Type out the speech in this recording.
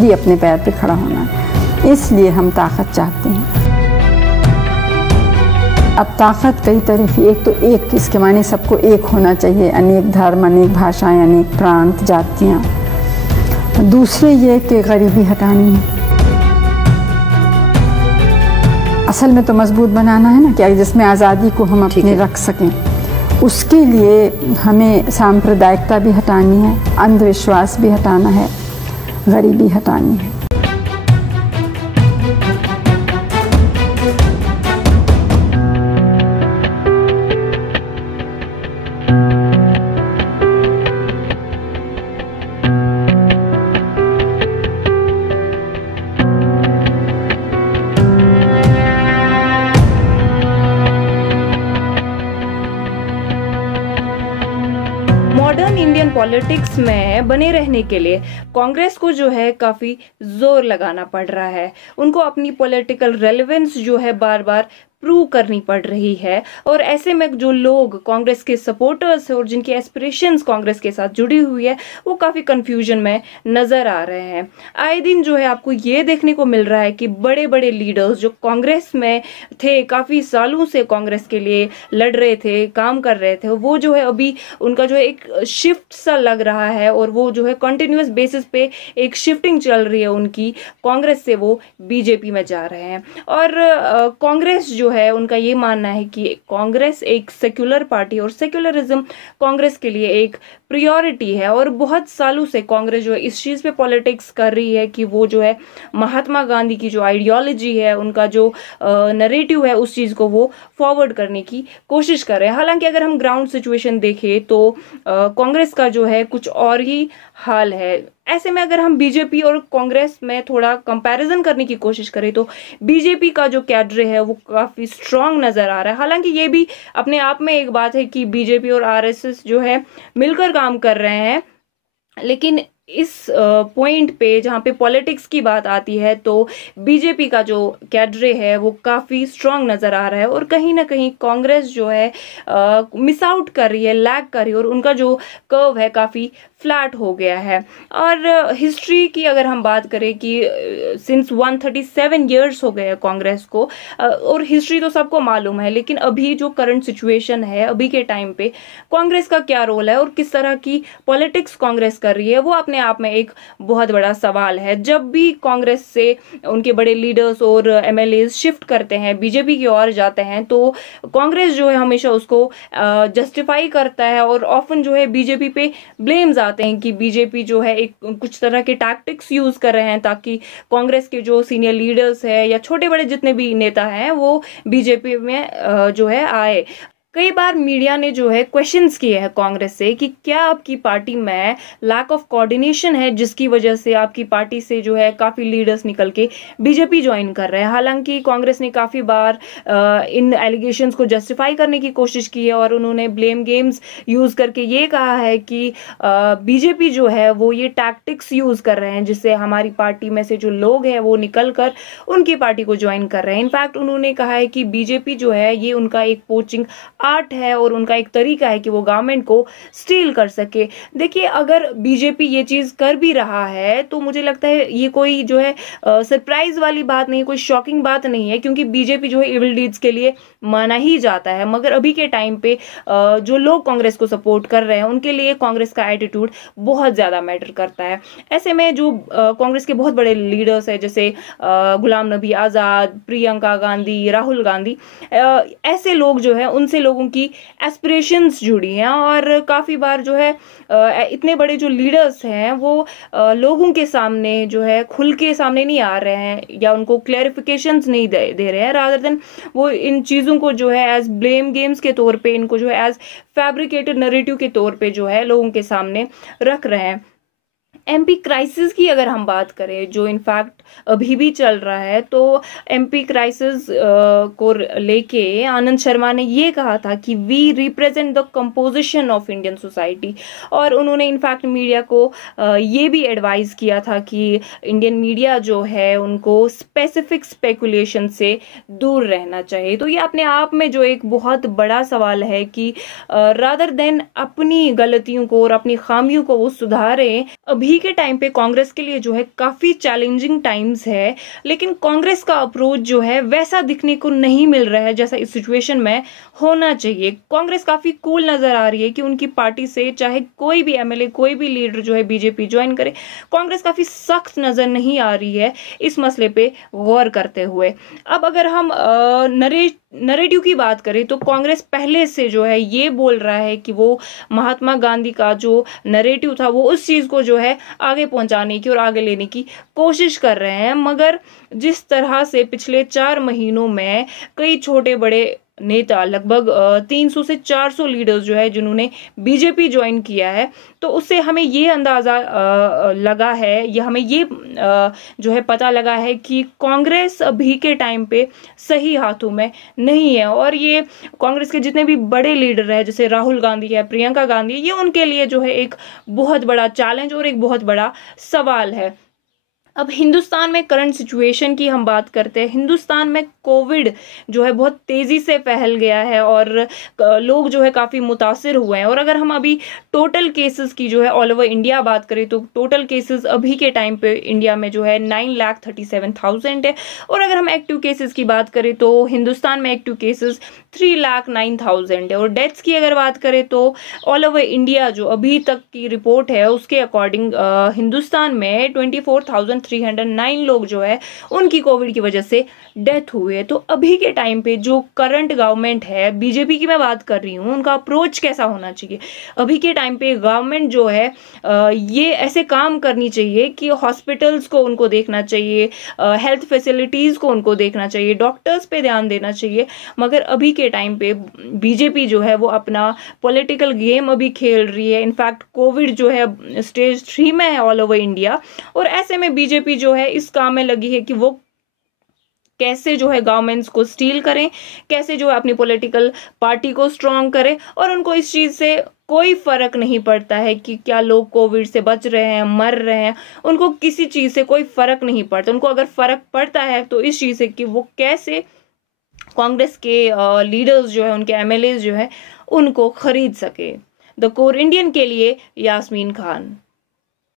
खुद ही अपने पैर पे खड़ा होना है, इसलिए हम ताकत चाहते हैं। अब ताकत कई तरह की, एक तो एक इसके माने सबको एक होना चाहिए, अनेक धर्म, अनेक भाषाएं, अनेक प्रांत, जातियाँ। दूसरे ये कि गरीबी हटानी है। असल में तो मजबूत बनाना है ना, कि जिसमें आज़ादी को हम अपने रख सकें। उसके लिए हमें सांप्रदायिकता भी हटानी है, अंधविश्वास भी हटाना है, गरीबी हटानी है। मॉडर्न इंडियन पॉलिटिक्स में बने रहने के लिए कांग्रेस को जो है काफी जोर लगाना पड़ रहा है। उनको अपनी पॉलिटिकल रेलेवेंस जो है बार बार प्रूव करनी पड़ रही है। और ऐसे में जो लोग कांग्रेस के सपोर्टर्स हैं और जिनकी एस्पिरेशंस कांग्रेस के साथ जुड़ी हुई है, वो काफ़ी कंफ्यूजन में नज़र आ रहे हैं। आए दिन जो है आपको ये देखने को मिल रहा है कि बड़े बड़े लीडर्स जो कांग्रेस में थे, काफ़ी सालों से कांग्रेस के लिए लड़ रहे थे, काम कर रहे थे, वो जो है अभी उनका जो है एक शिफ्ट सा लग रहा है, और वो जो है कंटिन्यूस बेसिस पे एक शिफ्टिंग चल रही है उनकी, कांग्रेस से वो बीजेपी में जा रहे हैं। और कांग्रेस जो है उनका ये मानना है कि कांग्रेस एक सेक्युलर पार्टी और सेक्युलरिज्म कांग्रेस के लिए एक प्रायोरिटी है। और बहुत सालों से कांग्रेस जो है इस चीज़ पे पॉलिटिक्स कर रही है कि वो जो है महात्मा गांधी की जो आइडियोलॉजी है, उनका जो नरेटिव है, उस चीज़ को वो फॉरवर्ड करने की कोशिश कर रहे हैं। हालांकि अगर हम ग्राउंड सिचुएशन देखें तो कांग्रेस का जो है कुछ और ही हाल है। ऐसे में अगर हम बीजेपी और कांग्रेस में थोड़ा कंपैरिजन करने की कोशिश करें तो बीजेपी का जो कैडरे है वो काफ़ी स्ट्रांग नज़र आ रहा है। हालांकि ये भी अपने आप में एक बात है कि बीजेपी और आरएसएस जो है मिलकर काम कर रहे हैं, लेकिन इस पॉइंट पे जहाँ पे पॉलिटिक्स की बात आती है तो बीजेपी का जो कैडरे है वो काफ़ी स्ट्रांग नज़र आ रहा है, और कहीं ना कहीं कांग्रेस जो है मिस आउट कर रही है, लैग कर रही है, और उनका जो कर्व है काफ़ी फ्लैट हो गया है। और हिस्ट्री की अगर हम बात करें कि सिंस 137 ईयर्स हो गए हैं कांग्रेस को, और हिस्ट्री तो सबको मालूम है, लेकिन अभी जो करंट सिचुएशन है, अभी के टाइम पे कांग्रेस का क्या रोल है और किस तरह की पॉलिटिक्स कांग्रेस कर रही है, वो अपने आप में एक बहुत बड़ा सवाल है। जब भी कांग्रेस से उनके बड़े लीडर्स और एमएलएज शिफ्ट करते हैं, बीजेपी की ओर जाते हैं, तो कांग्रेस जो है हमेशा उसको जस्टिफाई करता है, और ऑफन जो है बीजेपी पे ब्लेम्स आते हैं कि बीजेपी जो है एक कुछ तरह के टैक्टिक्स यूज कर रहे हैं ताकि कांग्रेस के जो सीनियर लीडर्स है या छोटे बड़े जितने भी नेता हैं वो बीजेपी में जो है आए। कई बार मीडिया ने जो है क्वेश्चंस किए हैं कांग्रेस से कि क्या आपकी पार्टी में लैक ऑफ कोऑर्डिनेशन है जिसकी वजह से आपकी पार्टी से जो है काफ़ी लीडर्स निकल के बीजेपी ज्वाइन कर रहे हैं। हालांकि कांग्रेस ने काफ़ी बार इन एलिगेशंस को जस्टिफाई करने की कोशिश की है, और उन्होंने ब्लेम गेम्स यूज़ करके ये कहा है कि बीजेपी जो है वो ये टैक्टिक्स यूज़ कर रहे हैं जिससे हमारी पार्टी में से जो लोग हैं वो निकल कर उनकी पार्टी को ज्वाइन कर रहे हैं। इनफैक्ट उन्होंने कहा है कि बीजेपी जो है ये उनका एक पोचिंग आर्ट है और उनका एक तरीका है कि वो गवर्नमेंट को स्टील कर सके। देखिए, अगर बीजेपी ये चीज़ कर भी रहा है तो मुझे लगता है ये कोई जो है सरप्राइज वाली बात नहीं, कोई शॉकिंग बात नहीं है, क्योंकि बीजेपी जो है इविल डीड्स के लिए माना ही जाता है। मगर अभी के टाइम पे जो लोग कांग्रेस को सपोर्ट कर रहे हैं उनके लिए कांग्रेस का एटीट्यूड बहुत ज़्यादा मैटर करता है। ऐसे में जो कांग्रेस के बहुत बड़े लीडर्स हैं जैसे गुलाम नबी आज़ाद, प्रियंका गांधी, राहुल गांधी, ऐसे लोग जो है उनसे लोगों की एस्पिरेशंस जुड़ी हैं, और काफ़ी बार जो है इतने बड़े जो लीडर्स हैं वो लोगों के सामने जो है खुल के सामने नहीं आ रहे हैं या उनको क्लैरिफिकेशंस नहीं दे रहे हैं, रादर देन वो इन चीज़ों को जो है एज ब्लेम गेम्स के तौर पे, इनको जो है एज फैब्रिकेटेड नरेटिव के तौर पे जो है लोगों के सामने रख रहे हैं। एमपी क्राइसिस की अगर हम बात करें जो इनफैक्ट अभी भी चल रहा है, तो एमपी क्राइसिस को लेके आनंद शर्मा ने ये कहा था कि we represent the composition of Indian society, और उन्होंने इनफैक्ट मीडिया को ये भी एडवाइस किया था कि इंडियन मीडिया जो है उनको स्पेसिफिक स्पेकुलेशन से दूर रहना चाहिए। तो ये अपने आप में जो एक बहुत बड़ा सवाल है कि रादर देन अपनी गलतियों को और अपनी खामियों को वो सुधारें, अभी के टाइम पे कांग्रेस के लिए जो है काफ़ी चैलेंजिंग टाइम्स है, लेकिन कांग्रेस का अप्रोच जो है वैसा दिखने को नहीं मिल रहा है जैसा इस सिचुएशन में होना चाहिए। कांग्रेस काफ़ी कूल नज़र आ रही है कि उनकी पार्टी से चाहे कोई भी एमएलए, कोई भी लीडर जो है बीजेपी ज्वाइन करे, कांग्रेस काफ़ी सख्त नज़र नहीं आ रही है इस मसले पे गौर करते हुए। अब अगर हम नरेटिव की बात करें तो कांग्रेस पहले से जो है ये बोल रहा है कि वो महात्मा गांधी का जो नरेटिव था वो उस चीज़ को जो है आगे पहुंचाने की और आगे लेने की कोशिश कर रहे हैं, मगर जिस तरह से पिछले 4 महीनों में कई छोटे बड़े नेता, लगभग 300 से 400 लीडर्स जो है जिन्होंने बीजेपी ज्वाइन किया है, तो उससे हमें ये अंदाज़ा लगा है या हमें ये जो है पता लगा है कि कांग्रेस अभी के टाइम पे सही हाथों में नहीं है। और ये कांग्रेस के जितने भी बड़े लीडर हैं, जैसे राहुल गांधी है, प्रियंका गांधी, ये उनके लिए जो है एक बहुत बड़ा चैलेंज और एक बहुत बड़ा सवाल है। अब हिंदुस्तान में करंट सिचुएशन की हम बात करते हैं। हिंदुस्तान में कोविड जो है बहुत तेज़ी से फैल गया है और लोग जो है काफ़ी मुतासिर हुए हैं। और अगर हम अभी टोटल केसेस की जो है ऑल ओवर इंडिया बात करें तो टोटल केसेस अभी के टाइम पे इंडिया में जो है 9,37,000 है। और अगर हम एक्टिव केसेस की बात करें तो हिंदुस्तान में एक्टिव केसेस 3,09,000 है। और डेथ्स की अगर बात करें तो ऑल ओवर इंडिया जो अभी तक की रिपोर्ट है उसके अकॉर्डिंग हिंदुस्तान में 24,309 लोग जो है उनकी कोविड की वजह से डेथ हुई है। तो अभी के टाइम पे जो करंट गवर्नमेंट है, बीजेपी की मैं बात कर रही हूँ, उनका अप्रोच कैसा होना चाहिए? अभी के टाइम पे गवर्नमेंट जो है ये ऐसे काम करनी चाहिए कि हॉस्पिटल्स को उनको देखना चाहिए, हेल्थ फैसिलिटीज़ को उनको देखना चाहिए, डॉक्टर्स पे ध्यान देना चाहिए। मगर अभी के टाइम पे बीजेपी जो है वो अपना पॉलिटिकल गेम अभी खेल रही है। इनफैक्ट कोविड जो है स्टेज 3 में है ऑल ओवर इंडिया, और ऐसे में बीजेपी जो है इस काम में लगी है कि वो कैसे जो है गवर्नमेंट्स को स्टील करें, कैसे जो है अपनी पॉलिटिकल पार्टी को स्ट्रॉन्ग करें। और उनको इस चीज़ से कोई फर्क नहीं पड़ता है कि क्या लोग कोविड से बच रहे हैं, मर रहे हैं, उनको किसी चीज़ से कोई फर्क नहीं पड़ता। उनको अगर फर्क पड़ता है तो इस चीज़ से कि वो कैसे कांग्रेस के लीडर्स जो है, उनके एमएलए जो है, उनको खरीद सके। द कोर इंडियन के लिए यास्मीन खान।